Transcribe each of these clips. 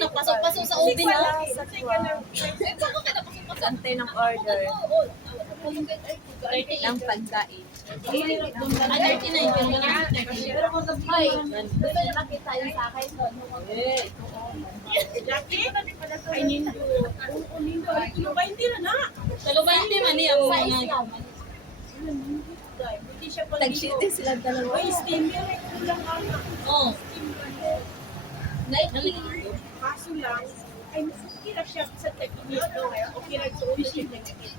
napasok-pasok sa oven na. Antay ng order ng pagkain. Ah, 39 yung ganun. Pero kung hoy, gusto niyo makita yung sa akin? Ay, nindo. Oo, nindo. Ay, kulo ba hindi na na? Talo ba hindi man niya mo Size nga. lang. Hindi siya pang Tag-shooting sila dalawa. Ay, steamer ay kulang ang Oh. Nike. kaso lang. Ay, mas okay na siya sa tag-init. No? Okay na sa ulo siya tag-init.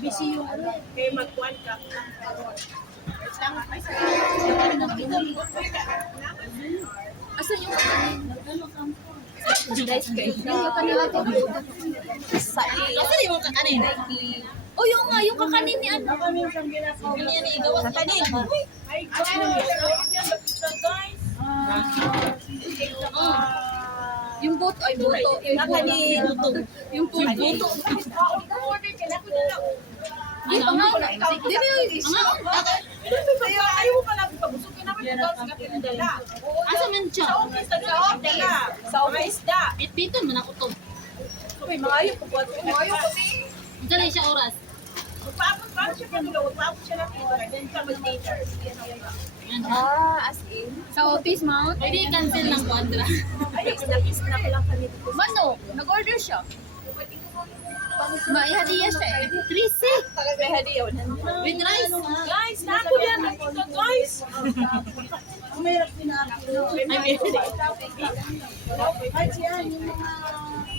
Busy yung ano. Kaya magkuhan ka. Asa yung guys, guys. Yung kanila to. Sa Kasi di mo kakanin. oh, yung nga, yung kakanin ni ano. Kami siyang ginagawa. Ano yan igawas ka din. Ay, guys. Yung buto, ay buto. Yung kakanin. Yung buto. Ay, pangalan. Di na yung isa. Ayaw mo pala pabusugin namin ito sa katindala. Asa man siya? Sa office, nagka-dala. Sa office da. Bitbiton man ako to. Okay, mga ayaw ko po. Ayaw ko din. Dali siya oras. Magpaabot pa siya kanila. Magpaabot siya ng ito. Then siya mag-later. Yan. As in? Sa office, mount? Pwede i-cancel ng kwadra. Ay, snap lang kami dito. Mano, nag-order siya. May hadiya siya eh. 3-6. May hadiya. With rice. Guys, nako yan. Ito, guys. Umirap din na ako. Ay, yan. Yung mga...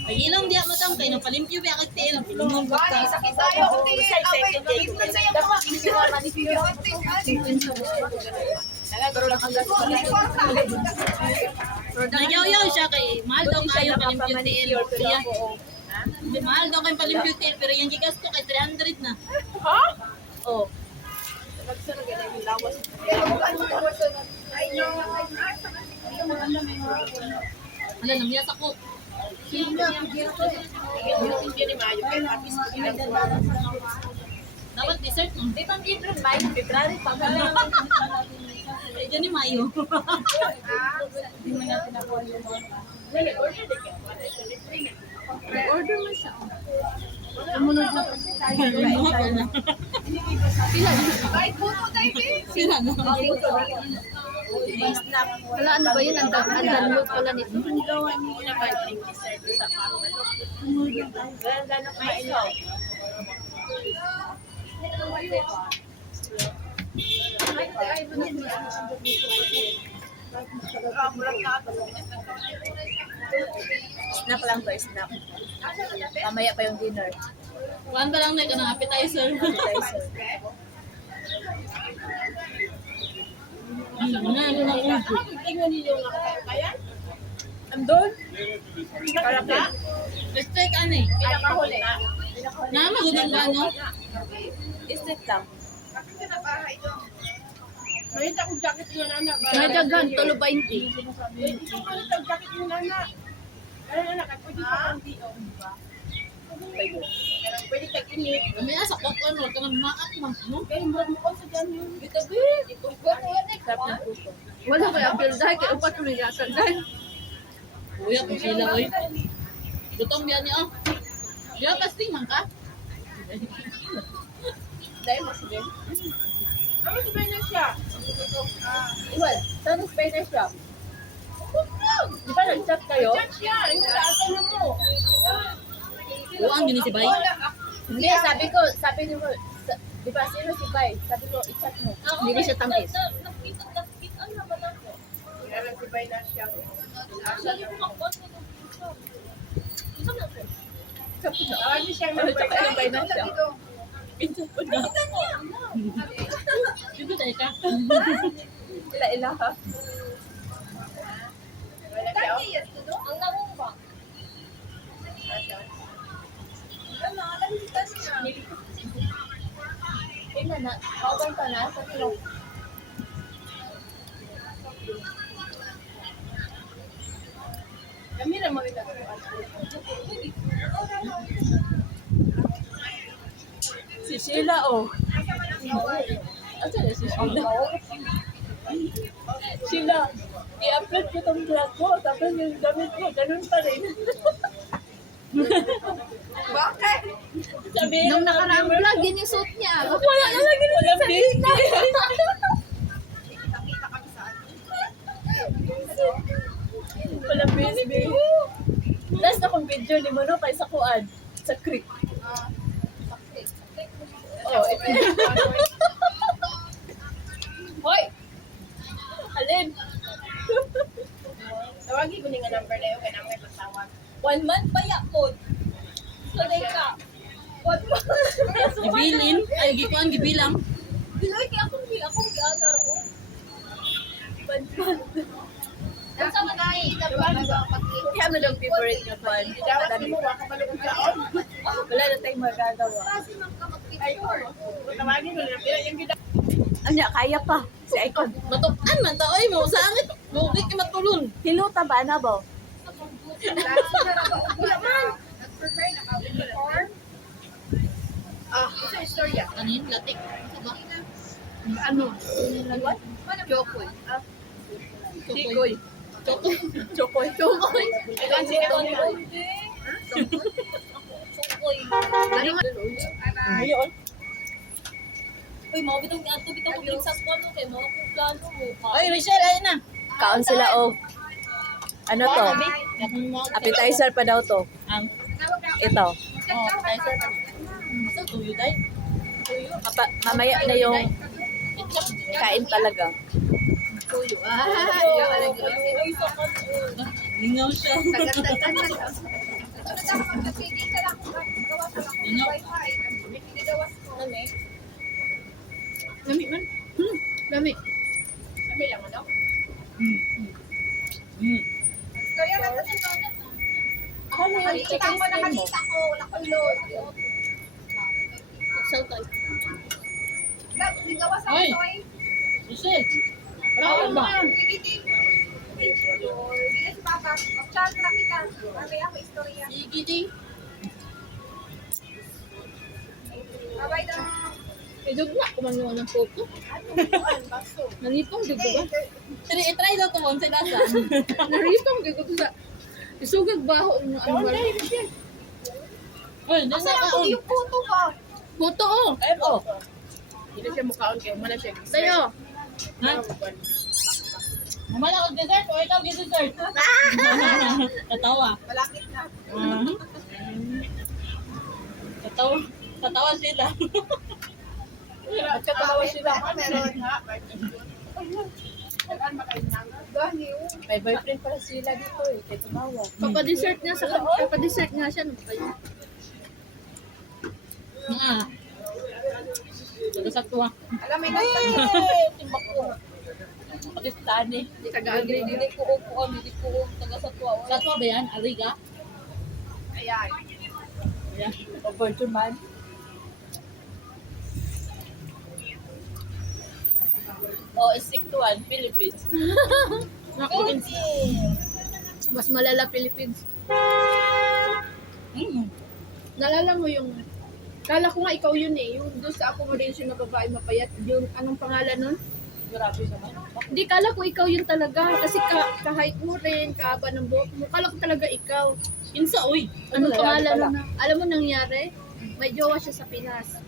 Ay, ilang diya matang kayo. Napalimpyo ba akit tayo. Napilumong ka. Sakit tayo. Nagyaw-yaw siya kay mahal daw kayo palimpyo tayo. Yan. Mahal daw kayo palimpyo tayo. Pero yung gigas ko kay 300 na. Ha? Oh. Wala, namiyas ako. Dapat dessert no? Dito ang April, May, February, pa ba? Eh, dyan ni Mayo. Order mo siya. Sumunod na kasi tayo. Sila na. Wala, ano ba yun? Ang download pala nito. Snap lang to, snap. Mamaya pa yung dinner. Kuhan pa lang na ito ng appetizer. Tingnan ninyo nga kaya? Andun? Restrict ano eh. Pinakahuli. Namagudang ka no? Isip lang. Mahita kong jacket nyo nana. May dagan, tulo 20. Ito ko rin ang jacket nyo nana. Ano nana, pwede pa kang diyo. Pwede kang init. May asa ko ano, ka nang maak mo. No? Kaya murag mo ko sa dyan yun. Sarap ng puso. Wala ba yung apil dahil? Kaya upat mo niya sa dahil. Uya ko sila oy. Gutom yan niya. Diya pasting man ka? Dahil mas din. Ano sabay na siya? Iwan, saan mas pwede siya? Di ba nag-chat kayo? Diyan siya. Ano sa atin mo? Uang yun si Bay. Hindi, sabi ko, di ba sino si Bay? Sabi ko, i-chat mo. Hindi ko siya tamis. Kaya sabay na siya. Tawag niyo siya ng Tsaka yung Bay na siya. Pinsan po na. Dito tayo ka. Ila-ila ha? Wala siya. Ang namumba. Ina na, bawal ka na sa tulong. Kami na mga ito. Si Sheila, oh. Asa na si Sheila? Sheila, I-upload ko itong vlog ko, tapos yung damit ko, ganun pa rin. Bakit? Sabihin Nung nakaraang vlog, yun yung suit niya. wala na lagi na sa baby. Wala baby. Last na kong video ni Mano kay sa kuan, sa creek. Oh, Hoy! Alin? Tawagin ko nga number na yun, kaya naman patawag. 1 month pa yakod. Sanay ka. 1 month. Gibilin, ay gikuan gibilang. Bilay kaya akong giatar o. 1 month. Nasa manay, Kaya mo lang favorite niya pa. Wala na tayong magagawa. Tawagin mo lang. Yung gida. Anya, kaya pa. Si Icon. Matukan man ta oy mo sa angit. Mo di ka matulon. Hiluta ba na ba? Isa istorya. Kanin latik. Diba? Ano? Chokoy. Tikoy. Chokoy. Chokoy. Chokoy. Ilan si Chokoy? Chokoy. Ayun. Uy, mo bitong ato bitong ko sa plano kay mo ko plano mo. Ay, Rachel, ay na. Kaon sila og ano to? Appetizer pa daw to. Ang Ito. appetizer. Sa tuyo dai. Tuyo. Mamaya na yung Itlog. kain talaga. Tuyo. Lingaw siya. Lingaw. Lami man. Lami. Lami lang ano? Ano yung chicken skin mo? Saltay. Ay. Rachel. Bravo ba? Sige, di. Idog na, kumano ng photo. Naripong dito ba? I-try daw ito mo, sa lasa. Naripong dito sa... Isugag baho ng ano ba? Ay, nasa kaon. yung puto ko. Photo, oh. Ay, oh. Hindi siya mukhaon kayo. Mana siya. Sa'yo. Ha? Mamala ko dessert o ikaw dessert? Katawa. Malakit na. Katawa. Katawa sila. At katawa sila. Meron. May boyfriend pala sila dito eh. Kaya tumawa. Papadessert nga sa papadessert nga siya. Nga. Taga sa tuwa. Alam mo na. Timbak ko. Pakistani. Taga-agri. Hindi ko upo. Hindi ko taga sa tuwa. Sa tuwa ba yan? Ariga? Ayan. Ayan. Overture man. Oh, stick to one, Philippines. Mas malala Philippines. Nalala mo yung... Kala ko nga ikaw yun eh. Yung doon sa accommodation na babae mapayat. Yung anong pangalan nun? Grabe naman. Hindi, kala ko ikaw yun talaga. Kasi ka-height mo rin, kahaba ng buhok mo. Kala ko talaga ikaw. Insa, uy. Anong Wala, pangalan wala. nun? Alam mo nangyari? May jowa siya sa Pinas.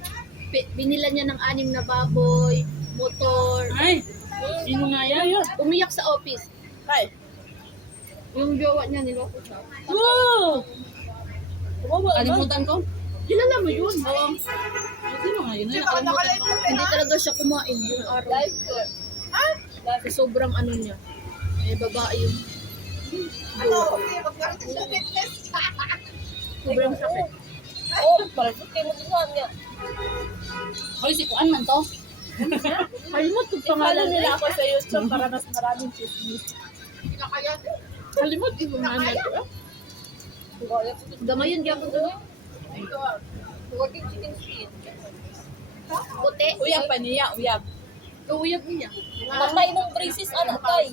Binila niya ng 6 na baboy, motor. Ay. Sino nga yan? Umiyak sa office. Ay. Yung jowa niya niloko siya. Wow! Tumawa naman. Kalimutan ko. Kilala mo yun? Oo. Sino nga yun? Nakalimutan ko. Hindi talaga siya kumain yung araw. Kasi sobrang ano niya. Eh, babae yun. Sobrang sakit. Oh, parang kayo mo tingnan niya. Hoy, si Kuan man to. Kalimot yung Follow pangalan nila nila. ako sa YouTube para mas maraming chismis. Kalimot yung pangalan nila. Gamayon di ako doon. Puti. Uyab pa niya, uyab. Uyab niya. Matay mong princess anak kay.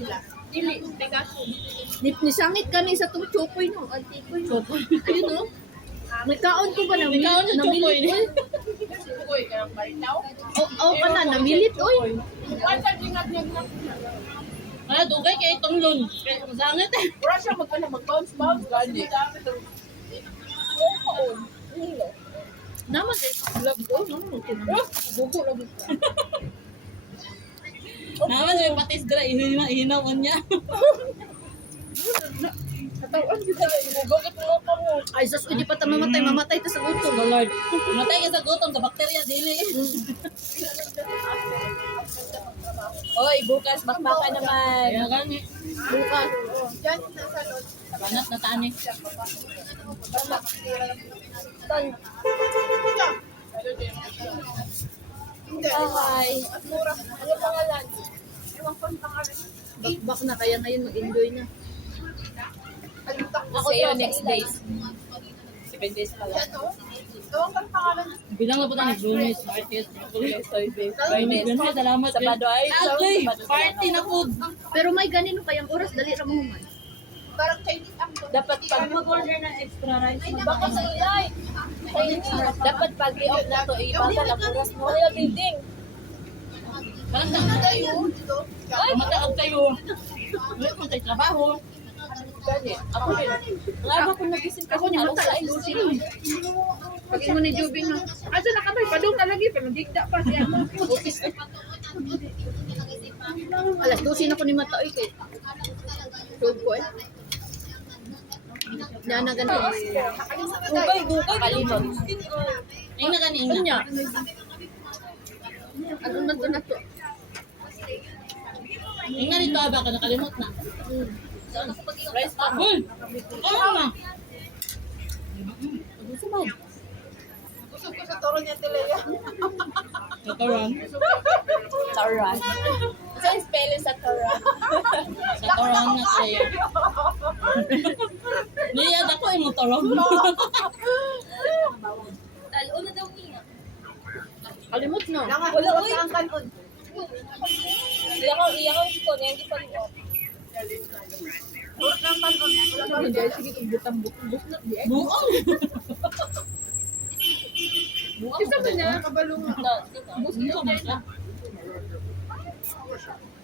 Dili. Nisangit ka na isa tong chokoy no. Antikoy no. Ayun no. May kaon ko ba na? May kaon sa chokoy ni. Uy, kaya marinaw. Oo ka na. Namilit oy. Ano sa tingad niya na? Kaya dugay kay tunglon. Kaya masangit eh. Wala siya mag-bounce. Gani. Naman eh. Love ko. Bugo lang. Naman may patis dira ihinaw niya. Katawan kita na ibugog at mga pango. Ay, sus, hindi pa tayo mamatay ta sa gutom. Oh Lord. Matay ka sa gutom sa bakterya dili. Oy, bukas bakbaka naman. Kaya gani. Bukas. Diyan na sa lod. Banat na tani. Hindi. Bye. At mura. Ano pangalan? Ewan ko ang pangalan. Bakbak na kaya ngayon mag-enjoy na. Ako Sa'yo to, next sa ilan? days. 7 days pa lang. Yan o. Ewan ko ang pangalan. Bilang na po tayo ni Brunes, Martes, Merkules, Wednesday. Wednesday, salamat. Sabado ay. Agoy, party na po. Pero may ganino kayang oras, dali ra mo man. Parang Chinese ang Dapat pag mag-order ng extra rice. baka sa ilay. dapat pag i-off na to, ibasa lang oras mo. Ay, building. Walang Ano tanda. tayo? Dito. Mataog kayo. Wala kung tayo trabaho. Gani. Ako din. Nga ba kung nagising ka niya, alas sa ilusin. Pag mo ni Jubing na, asa na kamay, padong na lagi, pero digda pa siya. Alas 12 na ko ni Mataoy kay. Tug ko eh. Yan na ganito. Dugay, kalimot. Ay na gani nga. Kanya. Ano na to na to? Ay nga rito ba ka nakalimot na. Rice pa. Uy! Ano na? Busog ko sa toro niya Teleya. Kataran. Taran. Saan spelling sa Taran? Sa Toron na kaya. Niyad ako ay mo Toron. Taluna daw niya. Kalimot na. Wala ko sa ang kanon. Iyak ko ko niya, hindi pa rin. Puro ng kanon. Wala pa rin. Sige, butang-butang na. Buong. Isa ba niya? Kabalong. Buong na siya.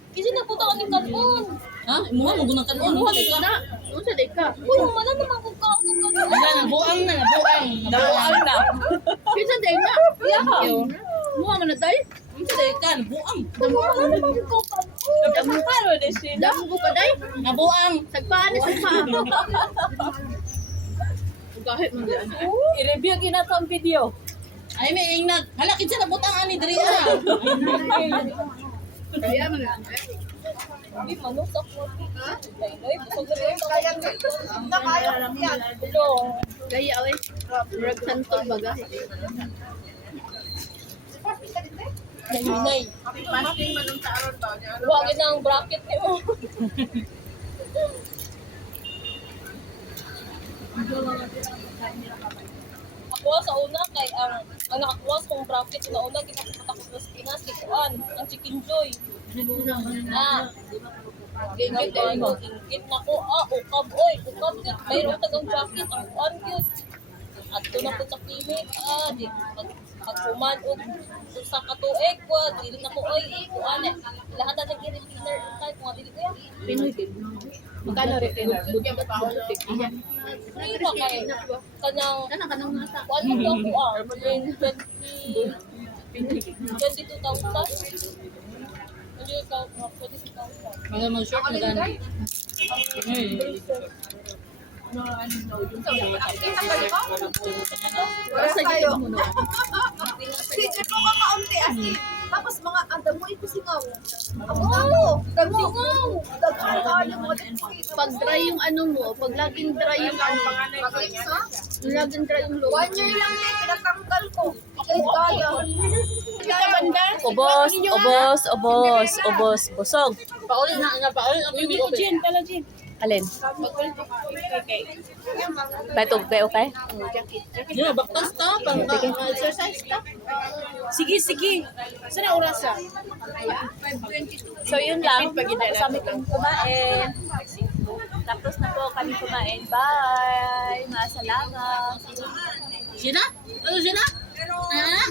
Kasi napunta kami kanon. Ha? Imuha mo gunang kanon. Ano ka? Ano sa day ka? Uy, mana naman kung ka. Wala na, buang na. Buang na. Kasi day na. Iyak. Muha mo na tayo. Ang say ka, buang. Damo ko ka day. Nabuang. Sagpaan na sagpaan. Kahit mo yan. I-review ginato ang video. Ay, may ingnag. Hala, kinsa na butang ani diri ah. Kaya mo na. Hindi, manusak mo. Ay, busog na rin. Kaya na kaya yan. Hello. Kaya away. Murag santol baga. Hinay. Fasting man ang taaron ba niya. Huwag na ang bracket mo. Ako sa una kay ang nakakuha kong bracket na una kinakuha ko sa Pinas likuan ang Chicken Joy. Gigit ay mo gigit na ko ukab ukab git mayroon tagang jacket ang kuan gyud. At na po sa clinic di pagkuman og sa katuig ko dili na ko oy kuan lahat na nag-retainer kahit mga dili ko ya. Pinoy din. Magkano retainer? Buti ba pa ako? Ay ba kay kanang Kanang nasa. kuan mo daw ko 22,000. Hindi ka pwede si Kausa. Mga mag-short na gani. Ay. Wala sa dito mo na. Sige ko ka kaunti asin. Tapos mga mo ito singaw. Ako, singaw. Daghan mo Pag dry yung ano mo, pag laging dry yung ano, laging dry yung logo. 1 year lang na pinatanggal ko. Ay kaya. Kita banda? Ubos, busog. Pauli na pauli. Yung ko Jen, tala Jen. Alin? Betog, okay? Yeah, baktas ta pang exercise ta. Sige. Sana orasa? So yun lang. Tapos kami kumain. Tapos na po kami kumain. Bye! Masalamat! Sina? Ano sina? Ah?